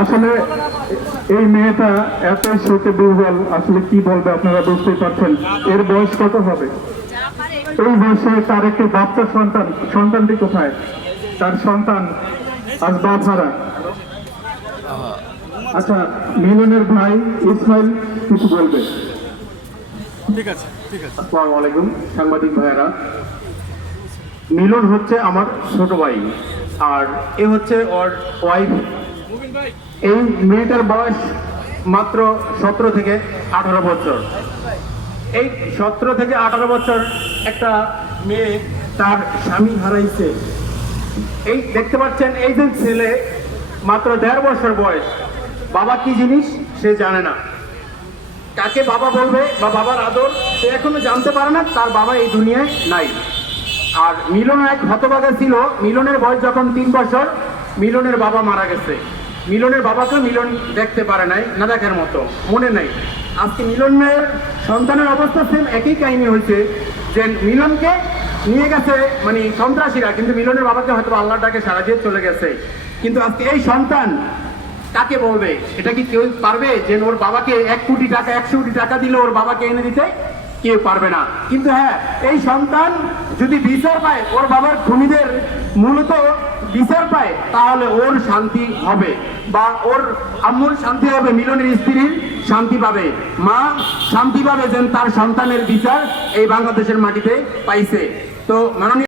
আসলে এই মেয়েটা এত শোকে দুর্বল, আসলে কি বলবে আপনারা বুঝতেই পারছেন। এর বয়স কত হবে? এই বয়সে তার একটি বাচ্চা সন্তানটি কোথায়? তার সন্তান আজ বাপ হারা। আচ্ছা, মিলনের ভাই ইসমাইল কিছু বলবে। ঠিক আছে, ঠিক আছে। আসসালামু আলাইকুম সাংবাদিক ভাইয়েরা। মিলন হচ্ছে আমার ছোট ভাই, আর এ হচ্ছে ওর ওয়াইফ। এই মেয়েটার বয়স মাত্র 17 থেকে 18 বছর। এই 17 থেকে 18 বছর একটা মেয়ে তার স্বামী হারাইছে। এই দেখতে পাচ্ছেন, এই যে ছেলে মাত্র 1.5 বছর বয়স, বাবা কি জিনিস সে জানে না, কাকে বাবা বলবে বা বাবার আদর সে এখনো জানতে পারে না, তার বাবা এই দুনিয়ায় নাই। আর মিলন এক হতভাগা ছিল। মিলনের বয়স যখন 3 বছর, মিলনের বাবা মারা গেছে। মিলনের বাবাকে মিলন দেখতে পারে নাই, না দেখার মতো মনে নাই। আজকে মিলনের সন্তানের অবস্থা সেম একই কাহিনী হয়েছে, যে মিলনকে নিয়ে গেছে মানে সন্ত্রাসীরা, কিন্তু মিলনের বাবাকে হয়তো আল্লাহর ডাকে সাড়া দিয়ে চলে গেছে। কিন্তু আজকে এই সন্তান কাকে বলবে? এটা কি কেউ পারবে যে ওর বাবাকে 1 কোটি টাকা 100 কোটি টাকা দিলে ওর বাবাকে এনে দিতে? কেউ পারবে না। কিন্তু হ্যাঁ, এই সন্তান যদি বিচার পায়, ওর বাবার খুনিদের মূলত বিচার পায়, তাহলে ওর শান্তি হবে, বা ওর আম্মুর শান্তি হবে, মিলনের স্ত্রীর শান্তি পাবে, মা শান্তি পাবে, যেন তার সন্তানের বিচার এই বাংলাদেশের মাটিতে পাইছে। তো মাননীয়